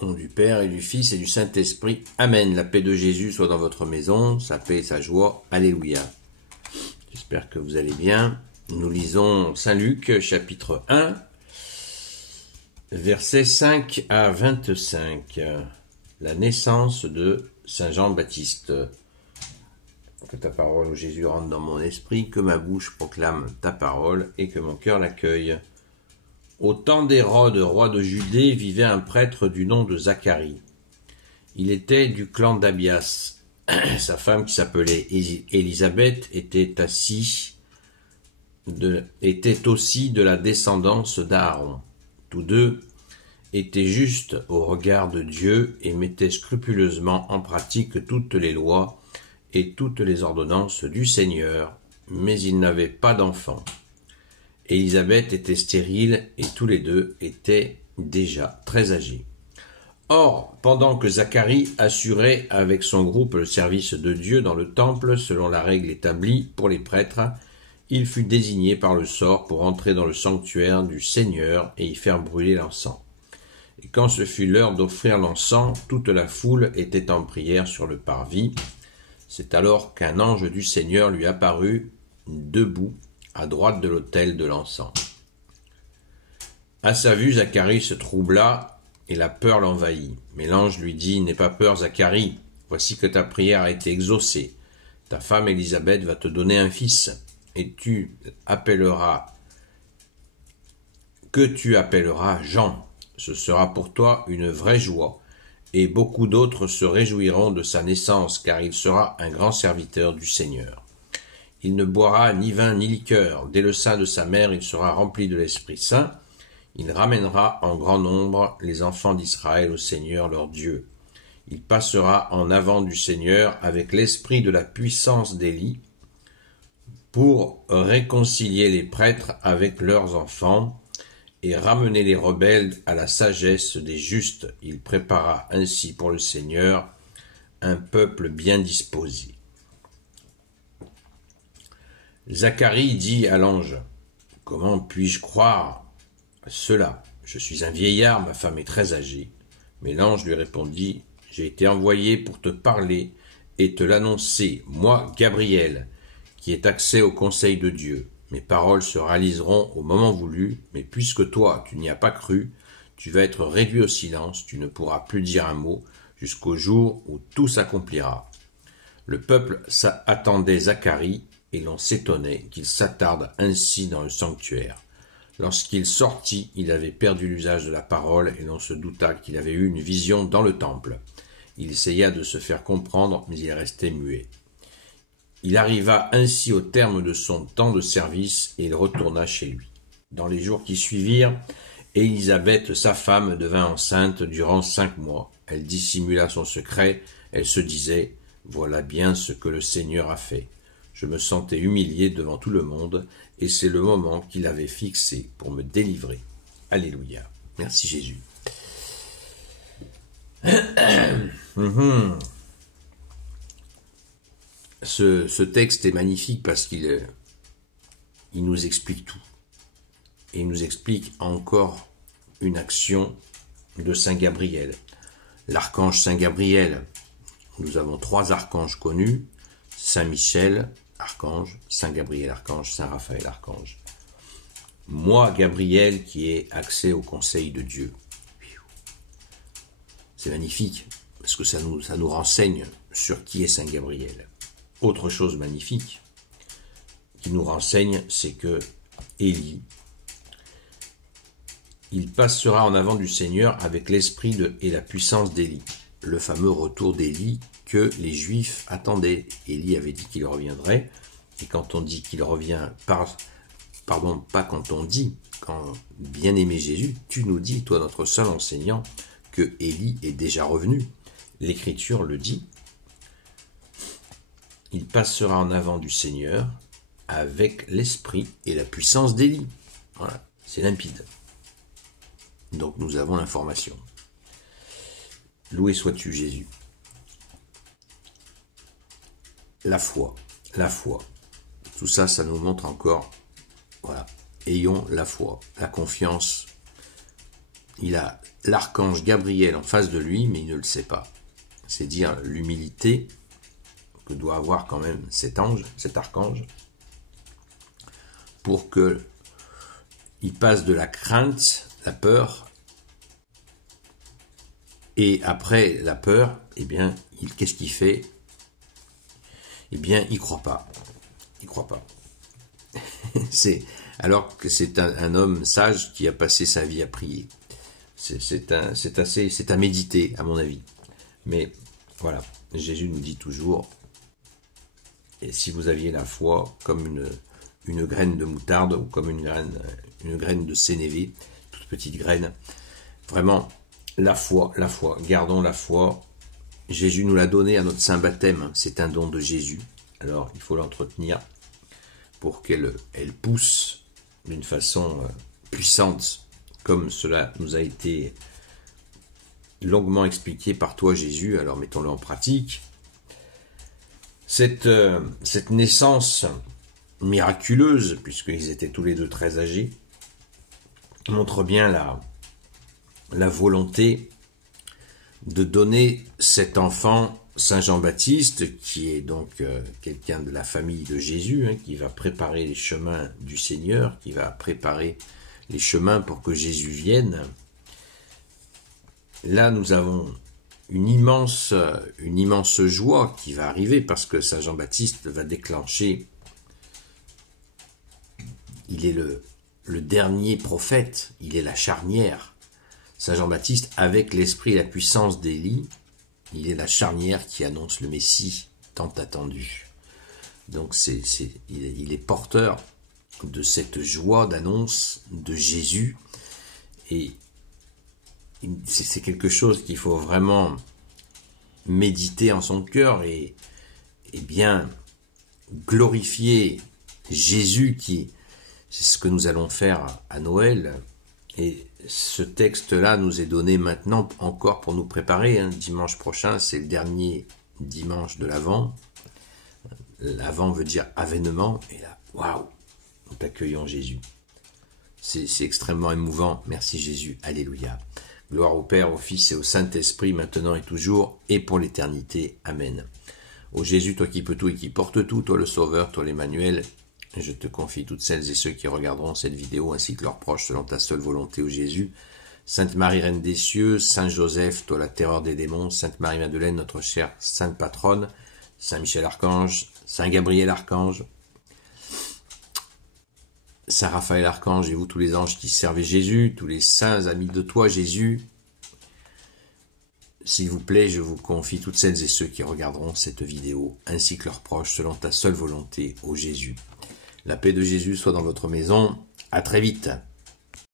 Au nom du Père et du Fils et du Saint-Esprit. Amen. La paix de Jésus soit dans votre maison, sa paix et sa joie. Alléluia. J'espère que vous allez bien. Nous lisons Saint Luc, chapitre 1, versets 5 à 25. La naissance de Saint Jean-Baptiste. Que ta parole, ô Jésus, rentre dans mon esprit, que ma bouche proclame ta parole et que mon cœur l'accueille. Au temps d'Hérode, roi de Judée, vivait un prêtre du nom de Zacharie. Il était du clan d'Abias. Sa femme, qui s'appelait Élisabeth, était aussi de la descendance d'Aaron. Tous deux étaient justes au regard de Dieu et mettaient scrupuleusement en pratique toutes les lois et toutes les ordonnances du Seigneur, mais ils n'avaient pas d'enfants. Élisabeth était stérile et tous les deux étaient déjà très âgés. Or, pendant que Zacharie assurait avec son groupe le service de Dieu dans le temple selon la règle établie pour les prêtres, il fut désigné par le sort pour entrer dans le sanctuaire du Seigneur et y faire brûler l'encens. Et quand ce fut l'heure d'offrir l'encens, toute la foule était en prière sur le parvis. C'est alors qu'un ange du Seigneur lui apparut, debout, à droite de l'autel de l'encens. À sa vue, Zacharie se troubla et la peur l'envahit. Mais l'ange lui dit « N'aie pas peur, Zacharie, voici que ta prière a été exaucée. Ta femme Élisabeth va te donner un fils, et tu appelleras Jean. Ce sera pour toi une vraie joie, et beaucoup d'autres se réjouiront de sa naissance, car il sera un grand serviteur du Seigneur. Il ne boira ni vin ni liqueur. Dès le sein de sa mère, il sera rempli de l'Esprit Saint. Il ramènera en grand nombre les enfants d'Israël au Seigneur leur Dieu. Il passera en avant du Seigneur avec l'esprit de la puissance d'Élie pour réconcilier les prêtres avec leurs enfants et ramener les rebelles à la sagesse des justes. Il prépara ainsi pour le Seigneur un peuple bien disposé. Zacharie dit à l'ange « Comment puis-je croire cela? Je suis un vieillard, ma femme est très âgée. » Mais l'ange lui répondit « J'ai été envoyé pour te parler et te l'annoncer, moi, Gabriel, qui ai accès au conseil de Dieu. Mes paroles se réaliseront au moment voulu, mais puisque toi, tu n'y as pas cru, tu vas être réduit au silence, tu ne pourras plus dire un mot jusqu'au jour où tout s'accomplira. » Le peuple attendait Zacharie, et l'on s'étonnait qu'il s'attarde ainsi dans le sanctuaire. Lorsqu'il sortit, il avait perdu l'usage de la parole, et l'on se douta qu'il avait eu une vision dans le temple. Il essaya de se faire comprendre, mais il restait muet. Il arriva ainsi au terme de son temps de service, et il retourna chez lui. Dans les jours qui suivirent, Élisabeth, sa femme, devint enceinte durant 5 mois. Elle dissimula son secret, elle se disait « Voilà bien ce que le Seigneur a fait. » Je me sentais humilié devant tout le monde, et c'est le moment qu'il avait fixé pour me délivrer. Alléluia. Merci Jésus. Ce texte est magnifique parce qu'il nous explique tout. Et il nous explique encore une action de Saint Gabriel. L'archange Saint Gabriel. Nous avons 3 archanges connus. Saint Michel, archange, Saint Gabriel, archange, Saint Raphaël, archange. Moi, Gabriel, qui ai accès au conseil de Dieu. C'est magnifique, parce que ça nous renseigne sur qui est Saint Gabriel. Autre chose magnifique qui nous renseigne, c'est que Élie, il passera en avant du Seigneur avec l'esprit et la puissance d'Élie. Le fameux retour d'Élie que les Juifs attendaient. Élie avait dit qu'il reviendrait, et quand on dit qu'il revient, pas quand on dit, quand bien-aimé Jésus, tu nous dis, toi notre seul enseignant, que Élie est déjà revenu. L'Écriture le dit. Il passera en avant du Seigneur avec l'esprit et la puissance d'Élie. Voilà, c'est limpide. Donc nous avons l'information. Loué sois-tu Jésus. La foi. Tout ça, ça nous montre encore, voilà, ayons la foi, la confiance il a l'archange Gabriel en face de lui, mais il ne le sait pas. C'est dire l'humilité que doit avoir quand même cet ange, cet archange, pour que il passe de la crainte, la peur, et après la peur, eh bien, qu'est-ce qu'il fait? Eh bien, il croit pas. Il croit pas. Alors que c'est un homme sage qui a passé sa vie à prier. C'est à méditer, à mon avis. Mais voilà, Jésus nous dit toujours, et si vous aviez la foi comme une graine de moutarde ou comme une graine de sénévé, toute petite graine, vraiment, la foi, gardons la foi. Jésus nous l'a donné à notre saint baptême, c'est un don de Jésus. Alors, il faut l'entretenir pour qu'elle pousse d'une façon puissante, comme cela nous a été longuement expliqué par toi, Jésus. Alors, mettons-le en pratique. Cette naissance miraculeuse, puisqu'ils étaient tous les deux très âgés, montre bien la volonté de donner cet enfant, Saint Jean-Baptiste, qui est donc quelqu'un de la famille de Jésus, qui va préparer les chemins du Seigneur, qui va préparer les chemins pour que Jésus vienne. Là, nous avons une immense joie qui va arriver, parce que Saint Jean-Baptiste va déclencher, il est le dernier prophète, il est la charnière. Saint Jean-Baptiste, avec l'esprit et la puissance d'Élie, il est la charnière qui annonce le Messie tant attendu. Donc il est porteur de cette joie d'annonce de Jésus, et c'est quelque chose qu'il faut vraiment méditer en son cœur et bien glorifier Jésus, c'est ce que nous allons faire à Noël. Et ce texte-là nous est donné maintenant encore pour nous préparer. Dimanche prochain, c'est le dernier dimanche de l'Avent. L'Avent veut dire avènement. Et là, waouh, nous accueillons Jésus. C'est extrêmement émouvant. Merci Jésus. Alléluia. Gloire au Père, au Fils et au Saint-Esprit, maintenant et toujours, et pour l'éternité. Amen. Ô Jésus, toi qui peux tout et qui porte tout, toi le Sauveur, toi l'Emmanuel, je te confie toutes celles et ceux qui regarderont cette vidéo, ainsi que leurs proches, selon ta seule volonté, ô Jésus. Sainte Marie, Reine des cieux, Saint Joseph, toi la terreur des démons, Sainte Marie-Madeleine, notre chère Sainte Patronne, Saint Michel Archange, Saint Gabriel Archange, Saint Raphaël Archange, et vous tous les anges qui servaient Jésus, tous les saints amis de toi, Jésus. S'il vous plaît, je vous confie toutes celles et ceux qui regarderont cette vidéo, ainsi que leurs proches, selon ta seule volonté, ô Jésus. La paix de Jésus soit dans votre maison. À très vite.